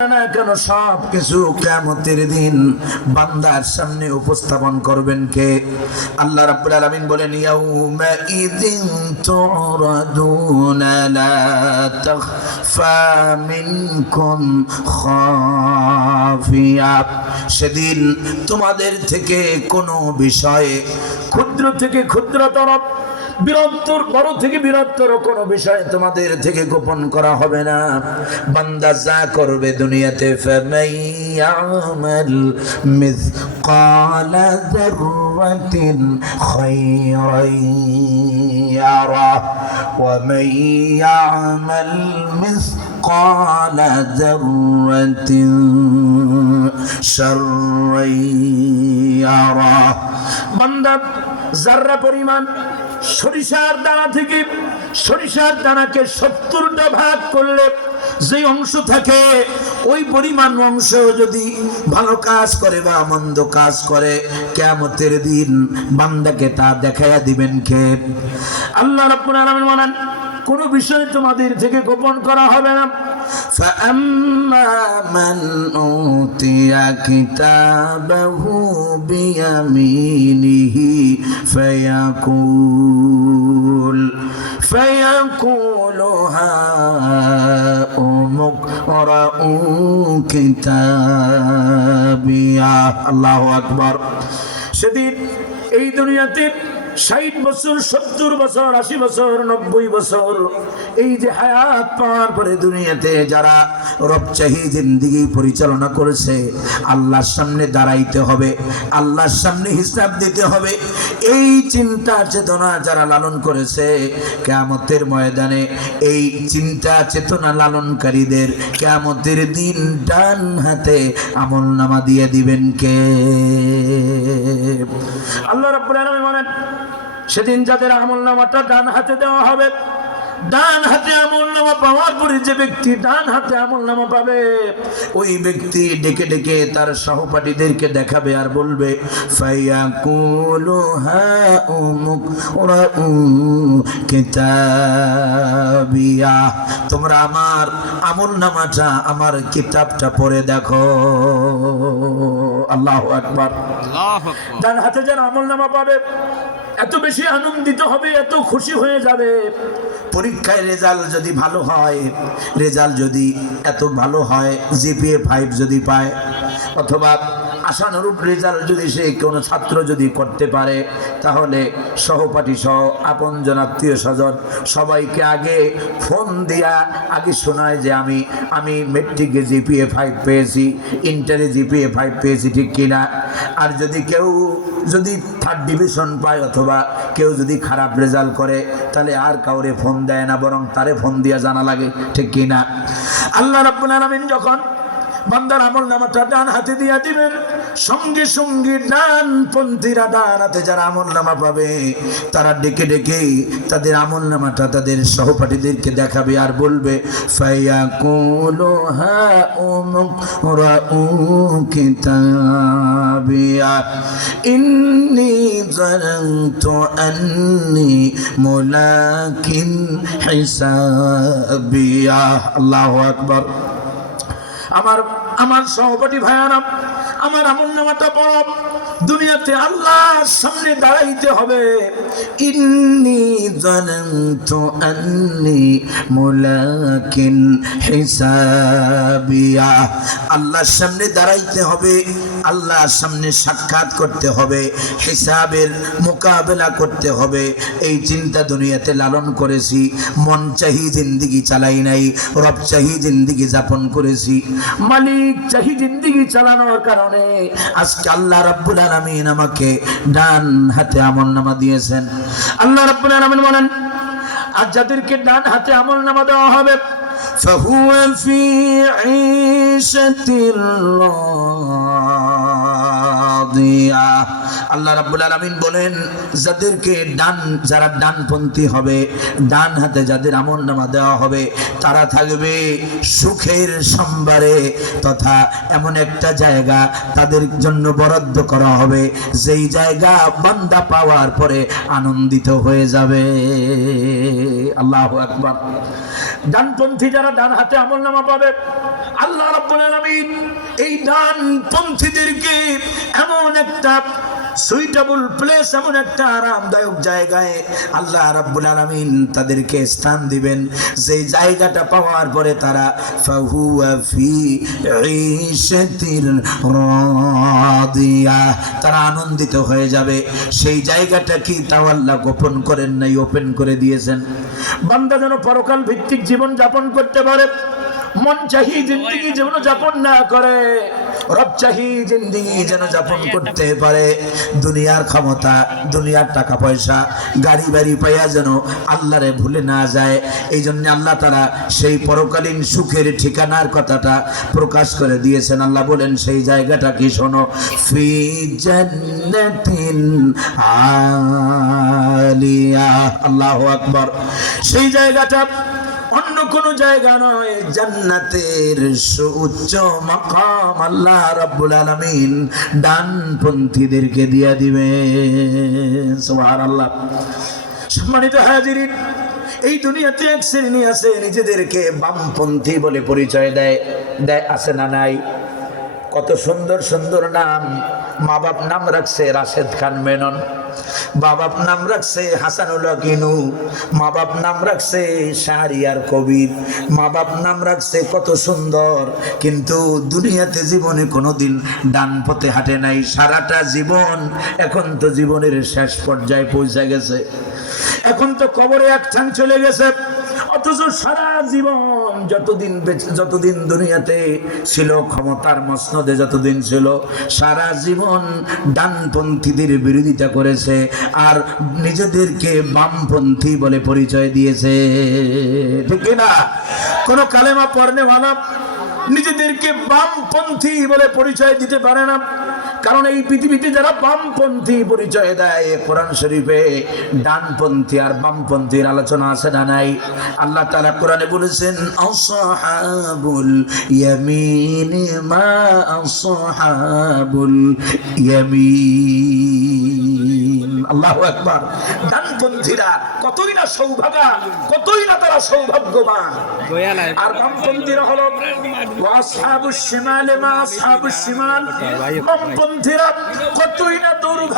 না কেন সব কিছু কিয়ামতের দিন বান্দার সামনে উপস্থাপন করবেন কে? আল্লাহ রাব্বুল আলামিন বলেন, ইয়াউমা ইযিন তুরাদুনা লা তাখফা মিনকুম খাফিয়া। সেদিন তোমাদের থেকে কোনো বিষয়ে ক্ষুদ্র থেকে ক্ষুদ্রতর, বৃহত্তর বড় থেকে বৃহত্তর কোনো বিষয় তোমাদের থেকে গোপন করা হবে না। বান্দা যা করবে দুনিয়াতে, ফামাইয়ামাল মিসকালা যাররাতিন খায়রান ইয়ারা ওয়া মাইয়ামাল মিসকালা যাররাতিন শাররান ইয়ারা। বান্দা যাররা পরিমাণ সরিষার দানা থেকে, সরিষার দানাকে 70টা ভাগ করলে যে অংশ থাকে, ওই পরিমাণ অংশ যদি ভালো কাজ করে বা মন্দ কাজ করে, কিয়ামতের দিন বান্দাকে তা দেখাইয়া দিবেন কে? আল্লাহ রাব্বুল আলামিন বলেন, কোনো বিষয় তোমাদের থেকে গোপন করা হবে না। فأما من أوتي كتابه بيمينه فيقول هاؤم اقرءوا كتابيه। الله أكبر। সেদিন এই দুনিয়াতে 60 বছর, 70 বছর, 80 বছর, 90 বছর, এই যে হায়াত পাওয়ার পরে দুনিয়াতে যারা রবচাহি জিন্দেগি পরিচালনা করেছে, আল্লাহর সামনে দাঁড়াইতে হবে, আল্লাহর সামনে হিসাব দিতে হবে। এই চিন্তা চেতনা যারা লালন করেছে, কিয়ামতের ময়দানে এই চিন্তা চেতনা লালনকারীদের কিয়ামতের দিন ডান হাতে আমলনামা দিয়ে দিবেন কে? আল্লাহ রাব্বুল আলামিন বলেন, সেদিন যাদের আমলনামাটা ডান হাতে দেওয়া হবে, ডান হাতে আমলনামা পাওয়ার পরে যে ব্যক্তি ডান হাতে আমলনামা পাবে, ওই ব্যক্তি ডেকে ডেকে তার সহপাঠীদেরকে দেখাবে আর বলবে, ফায়াকুলু হাউম ইকরাউ কিতাবিয়া, তোমরা আমার আমলনামাটা, আমার কিতাবটা পড়ে দেখো। আল্লাহু আকবার। ডান হাতে যারা আমলনামা পাবে এত বেশি আনন্দিত হবে, এত খুশি হয়ে যাবে। পরীক্ষায় রেজাল্ট যদি ভালো হয়, রেজাল্ট যদি এত ভালো হয়, জিপিএ 5 যদি পায়, অথবা আশানুরূপ রেজাল্ট যদি সে কোনো ছাত্র যদি করতে পারে, তাহলে সহপাঠী সহ আপনজন, আত্মীয় স্বজন সবাইকে আগে ফোন দিয়া আগে শোনায় যে আমি মেট্রিকে জিপিএ 5 পেয়েছি, ইন্টারে জিপিএ 5 পেয়েছি, ঠিক কিনা? আর যদি কেউ যদি 3rd ডিভিশন পায়, অথবা কেউ যদি খারাপ রেজাল্ট করে, তাহলে আর কাউরে ফোন দেয় না, বরং তারে ফোন দিয়া জানা লাগে, ঠিক কিনা? আল্লাহ রাব্বুল আলামিন যখন বান্দার আমলনামাটা ডান হাতে দিয়া দিবেন, সঙ্গে সঙ্গে ডানপন্থীরা, ডান হাতে যারা আমলনামা পাবে, তারা ডেকে ডেকে তাদের আমলনামাটা তাদের সহপাঠীদেরকে দেখাবে আর বলবে, ফায়াকুলু হাউম ইকরাউ কিতাবিয়া ইন্নী যানানতু আন্নী মুলাকিন হিসাবিয়া। আল্লাহু আকবার। আমার সহপাঠী ভাইয়ারা, আমার আমলনামাটা পড়ো, দুনিয়াতে আল্লাহর সামনে দাঁড়াইতে হবে। ইন্নী যানানতু আন্নী মুলাকিন হিসাবিয়া, আল্লাহর সামনে দাঁড়াইতে হবে, আল্লাহর সামনে সাক্ষাৎ করতে হবে, হিসাবের মোকাবেলা করতে হবে। এই চিন্তা দুনিয়াতে লালন করেছি, মন চাহি জিন্দেগি চালাই নাই, রব চাহি জিন্দেগি যাপন করেছি। মালিক চাহি জিন্দেগি চালানোর কারণে আজকে আল্লাহ রাব্বুল আলামিন আমাকে ডান হাতে আমলনামা দিয়েছেন। আল্লাহ রাব্বুল আলামিন বলেন, আর যাদেরকে ডান হাতে আমলনামা দেওয়া হবে, ফাহুয়া ফি ঈশাতির রাদিয়া। আল্লাহ রাব্বুল আলামিন বলেন, যাদেরকে যারা ডানপন্থী হবে, ডান হাতে যাদের আমলনামা দেওয়া হবে, তারা থাকবে সুখের সম্ভারে, তথা এমন একটা জায়গা তাদের জন্য বরাদ্দ করা হবে, যেই জায়গা বান্দা পাওয়ার পরে আনন্দিত হয়ে যাবে। আল্লাহু আকবার। ডানপন্থী যারা ডান হাতে আমলনামা পাবে, আল্লাহ রাব্বুল আলামিন এই ডানপন্থীদেরকে এমন একটা সুইটেবল প্লেস, এমন একটা আরামদায়ক জায়গায় আল্লাহ রাব্বুল আলামিন তাদেরকে স্থান দিবেন, যেই জায়গাটা পাওয়ার পরে তারা ফাহুয়া ফি ঈশাতির রাদিয়া, তারা আনন্দিত হয়ে যাবে। সেই জায়গাটা কি তাও আল্লাহ গোপন করেন নাই, ওপেন করে দিয়েছেন। বান্দা যেন পরকাল ভিত্তিক জীবন যাপন করতে পারে, মন চাহি জিন্দেগি যেন যাপন না করে, রব চাহি জিন্দেগি যেন যাপন করতে পারে। দুনিয়ার ক্ষমতা, দুনিয়ার টাকা পয়সা, গাড়ি বাড়ি পাইয়া যেন আল্লাহরে ভুলে না যায়। এই জন্য আল্লাহ তারা সেই পরকালীন সুখের ঠিকানার কথাটা প্রকাশ করে দিয়েছেন। আল্লাহ বলেন সেই জায়গাটা কি শোনো, ফি জান্নাতিন আলিয়া। আল্লাহু আকবার। সেই জায়গাটা অন্য কোন জায়গা নয়, জান্নাতের সুউচ্চ মাকাম আল্লাহ রাব্বুল আলামিন ডানপন্থীদেরকে দিয়া দিবেন। সুবহানাল্লাহ। সম্মানিত হাজিরিন, এই দুনিয়াতে এক শ্রেণী আছে নিজেদেরকে বামপন্থী বলে পরিচয় দেয়, আছে না নাই? কত সুন্দর সুন্দর নাম। মা বাপ নাম রাখছে রাশেদ খান মেনন, মা বাপ নাম রাখছে হাসানুল কিনু, মা বাপ নাম রাখছে শাহরিয়ার কবির, মা বাপ নাম রাখছে কত সুন্দর, কিন্তু দুনিয়াতে জীবনে কোনোদিন ডান পথে হাঁটে নাই সারাটা জীবন। এখন তো জীবনের শেষ পর্যায়ে পৌঁছে গেছে, এখন তো কবরে এক ঠাং চলে গেছে, অথচ সারা জীবন যতদিন দুনিয়াতে ছিল, ক্ষমতার মসনদে যতদিন ছিল, সারা জীবন ডানপন্থীদের বিরোধিতা করেছে আর নিজেদেরকে বামপন্থী বলে পরিচয় দিয়েছে। ঠিক না? কোন কালেমা পড়নেওয়ালা নিজেদেরকে বামপন্থী বলে পরিচয় দিতে পারে না, কারণ এই পৃথিবীতে যারা বামপন্থী পরিচয় দেয়, কোরআন শরীফে ডানপন্থী আর বামপন্থীর আলোচনা আছে না নাই? আল্লাহ তাআলা কোরআনে বলেছেন আসহাবুল ইয়ামিন মা আসহাবুল ইয়ামিন। আল্লাহু আকবার। ডানপন্থীরা কতই না সৌভাগা, কতই না তারা সৌভাগ্যবান, আর বামপন্থীরা হলো আসহাবুশ শিমাল মা আসহাবুশ শিমাল, বামপন্থীরা কতই না দুর্ভাগ্য।